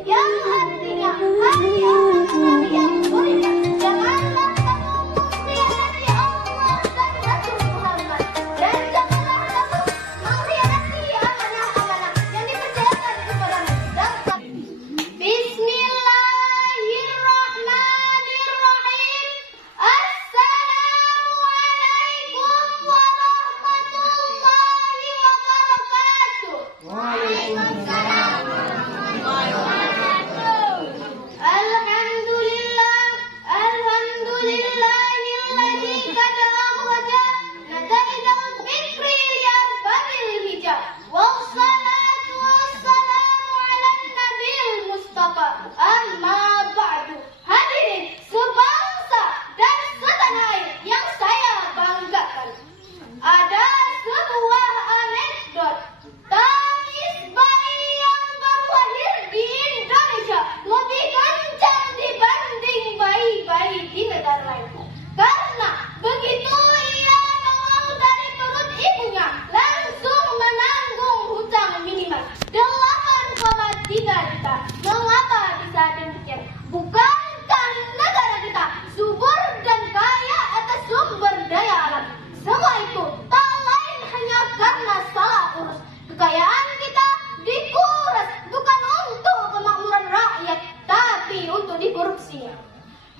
yang artinya hai orang-orang yang beriman, janganlah kamu mengkhianati Allah dan Rasul Muhammad, dan janganlah kamu mengkhianati amanah-amanah yang dipercayakan kepadamu. Bismillahirrahmanirrahim. Assalamualaikum warahmatullahi wabarakatuh. Waalaikumsalam warahmatullahi wabarakatuh. Alhamdulillahilladzi qad akhraja nataijal fikri liarbadil hijab. Wassalatu wassalamu ala nabil mustafa. Amma ba'du. Hadirin sebangsa dan setanah air yang saya banggakan, ada sebuah anekdot tangis bayi yang berlahir di Indonesia lebih kencang dibanding bayi-bayi di negara lain. Karena begitu ia nongol dari perut ibunya, langsung menanggung hutang minimal 8,3 juta. Mengapa bisa demikian? Bukankah negara kita subur dan kaya atas sumber daya alam? Semua itu tak lain hanya karena salah urus. Kekayaan kita dikuras bukan untuk kemakmuran rakyat, tapi untuk dikorupsinya.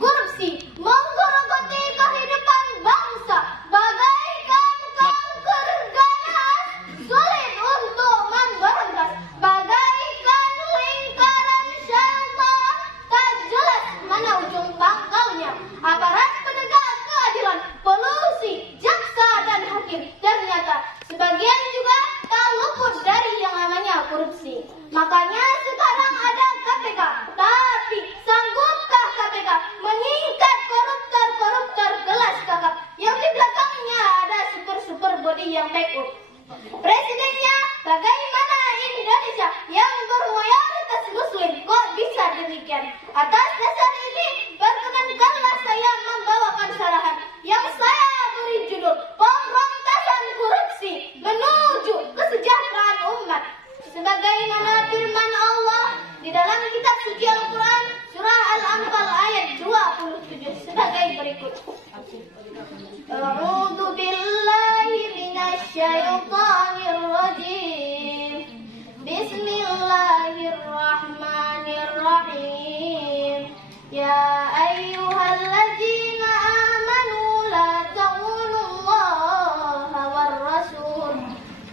Korupsi menggerogoti kehidupan bangsa bagaikan kanker ganas, sulit untuk memberantas, bagaikan lingkaran syaitan, tak jelas mana ujung pangkalnya. Aparat penegak keadilan, polisi, jaksa dan hakim, ternyata sebagian juga tak luput dari yang namanya korupsi. Makanya sekarang ada KPK, tapi sanggupkah KPK mengikat koruptor-koruptor kelas kakap yang di belakangnya ada super body yang backup? Presidennya bagaimana Indonesia yang bermayoritas muslim kok bisa demikian? Atas dasar ini perkenankanlah saya membawakan syarahan yang saya beri judul Pemberantasan Korupsi Menuju Kesejahteraan Umat. Sebagaimana firman Allah di dalam kitab suci Al-Quran surah Al-Anfal ayat 27 sebagai berikut. A'udzu billahi minasyaitonir rajim. Bismillahirrahmanirrahim. Ya ayyuhalladzina amanu la taqunullaha war rasul.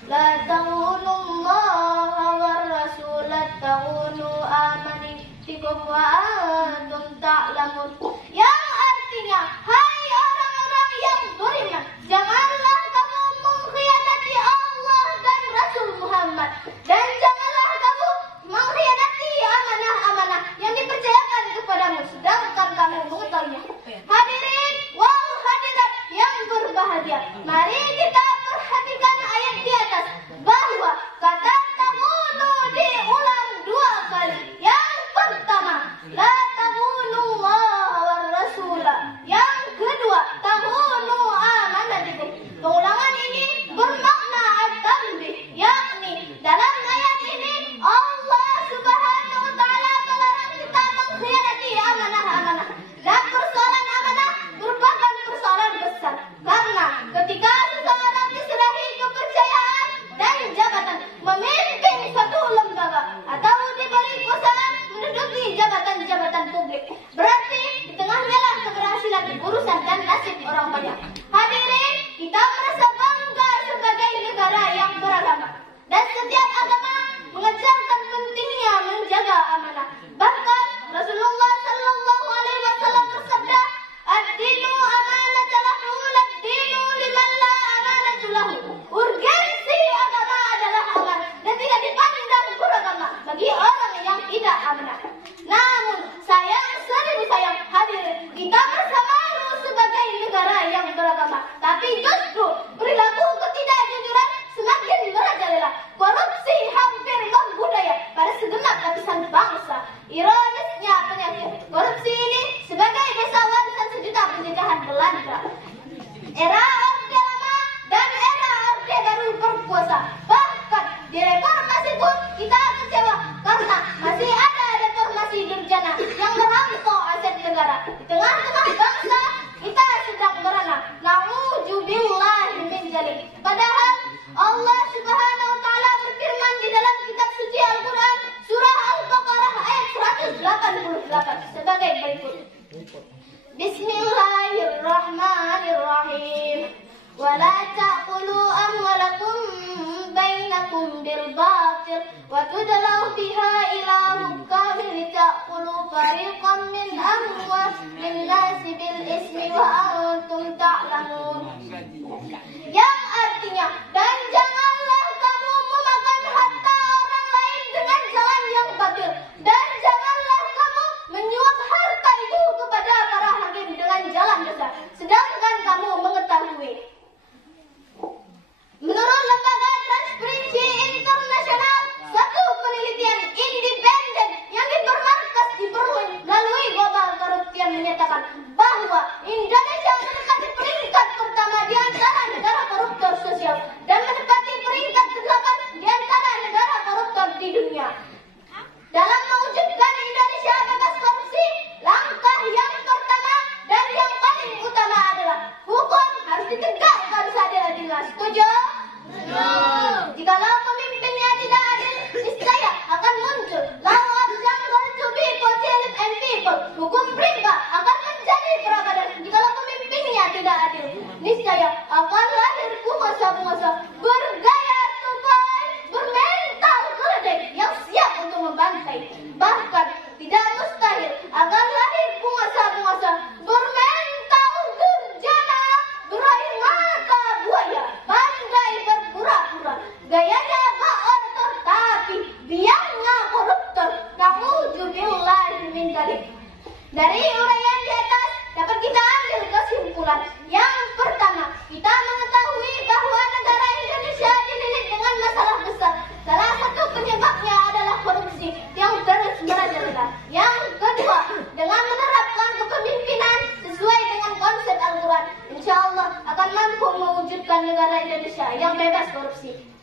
La taqunullaha war rasul taqunu amanitikum wa antum ta'lamun. Yang artinya, hai orang-orang yang beriman, janganlah kamu mengkhianati Allah dan Rasul Muhammad, dan janganlah kamu mengkhianati amanah-amanah yang dipercayakan kepadamu sedangkan kamu mengetahuinya. Hadirin wal hadirat yang berbahagia, mari kita perhatikan ayat di atas bahwa kata taqunu diulang 2 kali. Yang pertama, la taqunullaha war rasula. Yang kedua, taqunu amanatikum. Pengulangan ini bermakna at-tanbih, yakni dalam ayat ini Allah Subhanahu wa taala melarang kita mengkhianati amanah-amanah. Dan persoalan amanah merupakan persoalan besar, karena ketika seseorang diserahi kepercayaan dan jabatan memimpin suatu lembaga atau diberi kuasa menduduki jabatan-jabatan publik, berarti di tengahnya lah keberhasilan urusan dan nasib orang banyak. Hadirin, kita merasa bangga sebagai negara yang beragama, dan setiap agama mengajarkan pentingnya menjaga amanah. Bahkan Rasulullah Sallallahu Alaihi Wasallam bersabda, "Ad-dinu amanatuhu, ad-dinu liman la amanatulahu." Urgensi agama adalah amanah dan tidak dipandang beragama bagi orang yang tidak amanah. Namun sayang, seribu sayang, hadirin, kita merasa malu sebagai negara yang beragama, tapi justru perilaku ketidakjujuran semakin merajalela. Korupsi hampir membudaya pada segenap lapisan bangsa. Bismillahirrahmanirrahim. Wala ta'kulu amwalakum bainakum bil batil wa tudlaw biha ila hukami lita'kulu fariqan min amwalin nasi bil ismi wa antum ta'lamun. Yang artinya, dan janganlah kamu memakan harta orang lain dengan jalan yang batil, dan janganlah kamu menyuap harta itu kepada para hakim dengan jalan dosa, sedangkan kamu mengetahui. Menurut Lembaga Transparency International, satu penelitian independen yang dibermarkas di Berlin melalui Global Corruption menyatakan bahwa Indonesia menempati peringkat pertama di antara negara koruptor sosial dan menempati peringkat ke-8 di antara negara koruptor di dunia. Dalam mewujudkan Indonesia bebas korupsi, langkah yang pertama dan yang paling utama adalah hukum harus ditegakkan seadil-adilnya. Setuju? Jikalau pemimpinnya tidak adil, niscaya akan muncul law of jungle to people, tyrant and people. Hukum rimba akan menjadi peradaban. Jikalau pemimpinnya tidak adil, niscaya akan lahir penguasa-penguasa bergaya tupai, bermental keledai yang siap untuk membantai. Bahkan tidak mustahil akan lahir penguasa-penguasa bermental durjana, berair mata buaya, pandai berpura-pura, gayanya orator tapi biangnya koruptor. Na'udzubillahi min dzalik. Dari uraian di atas dapat kita ambil kesimpulan. Yang pertama, kita mengetahui bahwa negara Indonesia dililit dengan masalah besar. Salah satu penyebabnya adalah korupsi yang terus merajalela. Yang kedua, dengan menerapkan kepemimpinan sesuai dengan konsep Al-Quran, insya Allah akan mampu mewujudkan negara Indonesia yang bebas korupsi.